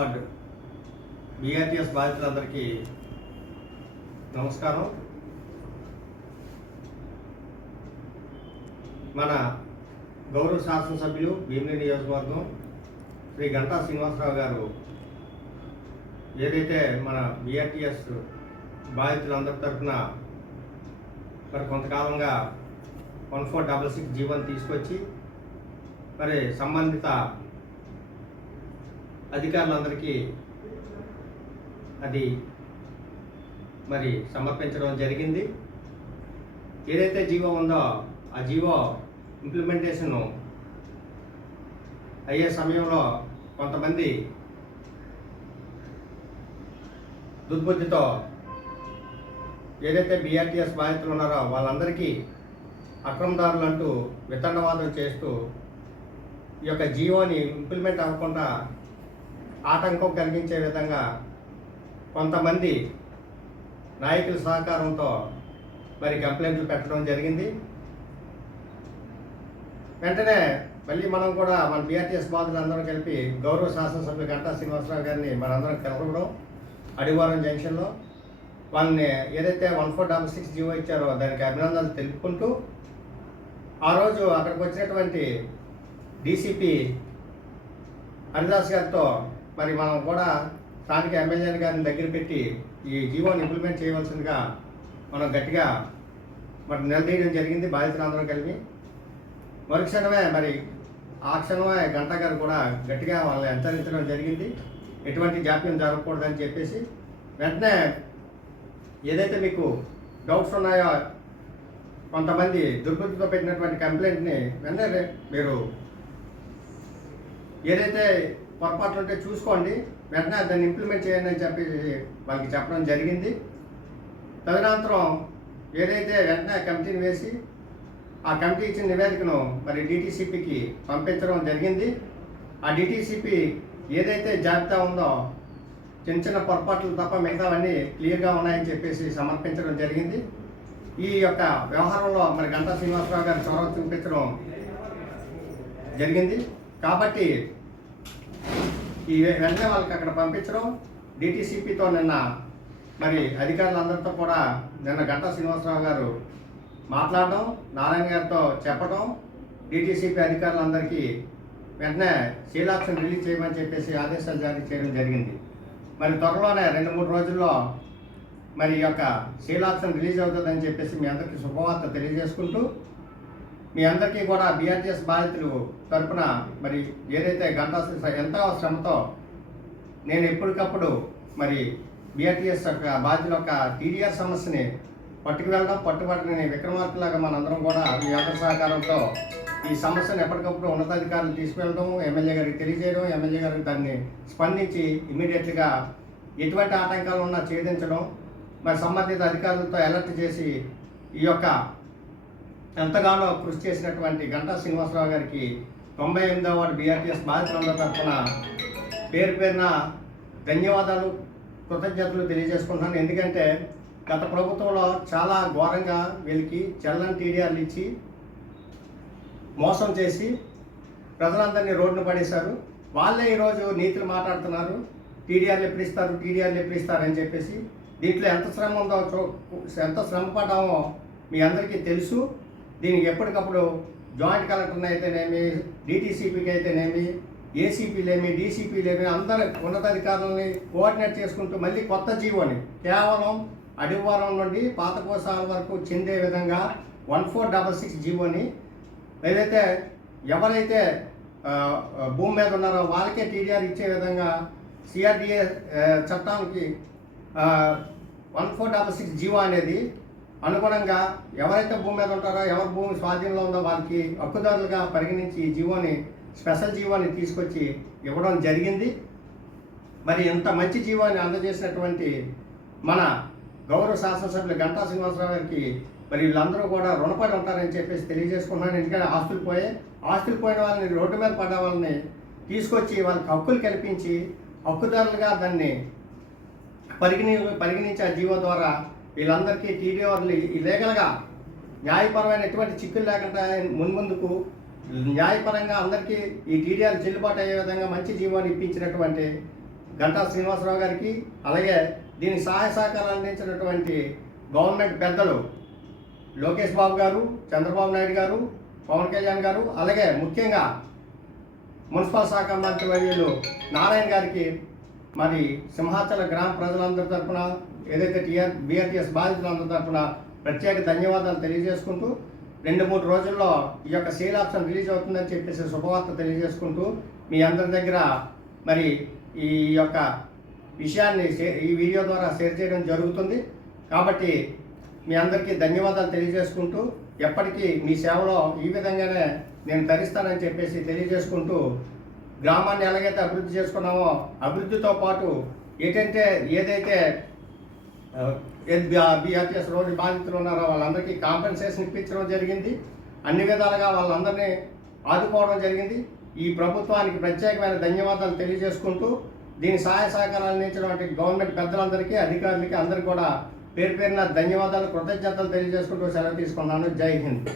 Ward BRTS బాధితులందరికీ నమస్కారం. మన గౌరవ శాసనసభ్యులు భీమిలి నియోజకవర్గం శ్రీ గంటా శ్రీనివాసరావు గారు ఏదైతే మన బీఆర్టీఎస్ బాధితులందరి తరఫున మరి కొంతకాలంగా 1466 జీవన్ తీసుకొచ్చి మరి సంబంధిత అధికారులందరికీ అది మరి సమర్పించడం జరిగింది. ఏదైతే జీవో ఉందో ఆ జీవో ఇంప్లిమెంటేషన్ అయ్యే సమయంలో కొంతమంది దుర్బుద్ధితో ఏదైతే బీఆర్టీఎస్ బాధితులు ఉన్నారో వాళ్ళందరికీ అక్రమదారులు అంటూ వితండవాదం చేస్తూ ఈ యొక్క జీవోని ఇంప్లిమెంట్ అవ్వకుండా ఆటంకం కలిగించే విధంగా కొంతమంది నాయకుల సహకారంతో మరి కంప్లైంట్లు పెట్టడం జరిగింది. వెంటనే మళ్ళీ మనం కూడా మన బీఆర్టీఎస్ బాధితులందరం కలిపి గౌరవ శాసనసభ్యులు గంటా శ్రీనివాసరావు గారిని మనందరం కలవడం అడివారం జంక్షన్లో వాళ్ళని ఏదైతే 1466 జీవో ఇచ్చారో దానికి అభినందనలు తెలుపుకుంటూ ఆ రోజు అక్కడికి వచ్చినటువంటి డీసీపీ హరిదాస్ గారితో మరి మనం కూడా స్థానిక ఎమ్మెల్యే గారిని దగ్గర పెట్టి ఈ జీవోని ఇంప్లిమెంట్ చేయవలసిందిగా మనం గట్టిగా మరి నిలదీయడం జరిగింది బాధితులందరం కలిపి. మరుక్షణమే మరి ఆ క్షణమే గంటా గారు కూడా గట్టిగా వాళ్ళని హెచ్చరించడం జరిగింది, ఎటువంటి జాప్యం జరగకూడదని చెప్పేసి. వెంటనే ఏదైతే మీకు డౌట్స్ ఉన్నాయో కొంతమంది దుర్బుద్ధితో పెట్టినటువంటి కంప్లైంట్ని వెంటనే మీరు ఏదైతే పొరపాట్లు ఉంటే చూసుకోండి, వెంటనే దాన్ని ఇంప్లిమెంట్ చేయండి అని చెప్పి వాళ్ళకి చెప్పడం జరిగింది. తదనంతరం ఏదైతే వెంటనే కమిటీని వేసి ఆ కమిటీ ఇచ్చిన నివేదికను మరి డిటీసీపీకి పంపించడం జరిగింది. ఆ డిటీసీపీ ఏదైతే జాబితా ఉందో చిన్న చిన్న పొరపాట్లు తప్ప మిగతావన్నీ క్లియర్గా ఉన్నాయని చెప్పేసి సమర్పించడం జరిగింది. ఈ యొక్క వ్యవహారంలో మరి గంటా శ్రీనివాసరావు గారి చొరవ చూపించడం జరిగింది. కాబట్టి ఈ వెంటనే వాళ్ళకి అక్కడ పంపించడం, డిటీసీపీతో నిన్న మరి అధికారులందరితో కూడా నిన్న గంటా శ్రీనివాసరావు గారు మాట్లాడడం, నారాయణ గారితో చెప్పడం, డిటీసీపీ అధికారులందరికీ వెంటనే శీలాక్షన్ రిలీజ్ చేయమని చెప్పేసి ఆదేశాలు జారీ చేయడం జరిగింది. మరి త్వరలోనే 2-3 రోజుల్లో మరి ఈ యొక్క శీలాక్షన్ రిలీజ్ అవుతుందని చెప్పేసి మీ అందరికీ శుభవార్త తెలియజేసుకుంటూ, మీ అందరికీ కూడా బీఆర్టీఎస్ బాధితులు తరఫున మరి ఏదైతే గంటా ఎంతో శ్రమతో నేను ఎప్పటికప్పుడు మరి బీఆర్టీఎస్ యొక్క బాధితుల యొక్క టీడీఆర్ సమస్యని పట్టుకువెళ్ళడం, పట్టుబడిని విక్రమార్కులాగా మనందరం కూడా మీ అందరి సహకారంతో ఈ సమస్యను ఎప్పటికప్పుడు ఉన్నతాధికారులు తీసుకువెళ్ళడం, ఎమ్మెల్యే గారికి తెలియజేయడం, ఎమ్మెల్యే గారికి దాన్ని స్పందించి ఇమీడియట్గా ఎటువంటి ఆటంకాలు ఉన్నా ఛేదించడం, మరి సంబంధిత అధికారులతో అలర్ట్ చేసి ఈ యొక్క ఎంతగానో కృషి చేసినటువంటి గంటా శ్రీనివాసరావు గారికి 98వ వార్డు బీఆర్టీఎస్ బాధితులందరి తరఫున పేరు పేరున ధన్యవాదాలు, కృతజ్ఞతలు తెలియజేసుకుంటున్నాను. ఎందుకంటే గత ప్రభుత్వంలో చాలా ఘోరంగా వీళ్ళకి చెల్లని టీడీఆర్లు ఇచ్చి మోసం చేసి ప్రజలందరినీ రోడ్డును పడేశారు. వాళ్ళే ఈరోజు నీతులు మాట్లాడుతున్నారు, టీడీఆర్లు ఎప్పుడు ఇస్తారు, టీడీఆర్లు ఎప్పుడు ఇస్తారు అని చెప్పేసి. దీంట్లో ఎంత శ్రమ ఉందో ఎంత శ్రమ పడ్డామో మీ అందరికీ తెలుసు. దీనికి ఎప్పటికప్పుడు జాయింట్ కలెక్టర్ని అయితేనేమి, డిటీసీపీకి అయితేనేమి, ఏసీపీలేమి, డీసీపీలేమి అందరు ఉన్నతాధికారులని కోఆర్డినేట్ చేసుకుంటూ మళ్ళీ కొత్త జీవోని కేవలం అడివారం నుండి పాత కోసాల వరకు చెందే విధంగా 1466 జీవోని ఏదైతే ఎవరైతే భూమి మీద ఉన్నారో వాళ్ళకే టీడీఆర్ ఇచ్చే విధంగా సిఆర్డిఏ చట్టానికి 1466 జీవో అనేది అనుగుణంగా ఎవరైతే భూమి మీద ఉంటారో, ఎవరి భూమి స్వాధీనంలో ఉందో వాళ్ళకి హక్కుదారులుగా పరిగణించి ఈ జీవోని స్పెషల్ జీవోని తీసుకొచ్చి ఇవ్వడం జరిగింది. మరి ఇంత మంచి జీవోని అందజేసినటువంటి మన గౌరవ శాసనసభ్యులు గంటా శ్రీనివాసరావు గారికి మరి వీళ్ళందరూ కూడా రుణపడి ఉంటారని చెప్పేసి తెలియజేసుకున్నాను. ఎందుకంటే ఆస్తులు పోయిన వాళ్ళని, రోడ్డు మీద పడ్డ వాళ్ళని తీసుకొచ్చి వాళ్ళకి హక్కులు కల్పించి హక్కుదారులుగా దాన్ని పరిగణించే జీవో ద్వారా వీళ్ళందరికీ టీడీఆర్లు లీగల్గా న్యాయపరమైన ఎటువంటి చిక్కులు లేకుండా మున్ముందుకు న్యాయపరంగా అందరికీ ఈ టీడీఆర్ చెల్లుబాటు అయ్యే విధంగా మంచి జీవోని ఇప్పించినటువంటి గంటా శ్రీనివాసరావు గారికి, అలాగే దీనికి సహాయ సహకారాలు అందించినటువంటి గవర్నమెంట్ పెద్దలు లోకేష్ బాబు గారు, చంద్రబాబు నాయుడు గారు, పవన్ కళ్యాణ్ గారు, అలాగే ముఖ్యంగా మున్సిపల్ శాఖ మంత్రి వర్యులు నారాయణ గారికి మరి సింహాచల గ్రామ ప్రజలందరి తరఫున, ఏదైతే బీఆర్టీఎస్ బాధితులందరి తరఫున ప్రత్యేక ధన్యవాదాలు తెలియజేసుకుంటూ 2-3 రోజుల్లో ఈ యొక్క సేల్ ఆప్షన్ రిలీజ్ అవుతుందని చెప్పేసి శుభవార్త తెలియజేసుకుంటూ మీ అందరి దగ్గర మరి ఈ యొక్క విషయాన్ని ఈ వీడియో ద్వారా షేర్ చేయడం జరుగుతుంది. కాబట్టి మీ అందరికీ ధన్యవాదాలు తెలియజేసుకుంటూ ఎప్పటికీ మీ సేవలో ఈ విధంగానే నేను తరిస్తానని చెప్పేసి తెలియజేసుకుంటూ గ్రామాన్ని ఎలాగైతే అభివృద్ధి చేసుకున్నామో అభివృద్ధితో పాటు ఏదైతే బీఆర్టీఎస్ రోడ్డు బాధితులు ఉన్నారో వాళ్ళందరికీ కాంపెన్సేషన్ ఇప్పించడం జరిగింది. అన్ని విధాలుగా వాళ్ళందరినీ ఆదుకోవడం జరిగింది. ఈ ప్రభుత్వానికి ప్రత్యేకమైన ధన్యవాదాలు తెలియజేసుకుంటూ దీని సహాయ సహకారాలు అందించినటువంటి గవర్నమెంట్ పెద్దలందరికీ, అధికారులకి అందరికీ కూడా పేరు పేరున ధన్యవాదాలు, కృతజ్ఞతలు తెలియజేసుకుంటూ సెలవు తీసుకున్నాను. జై హింద్.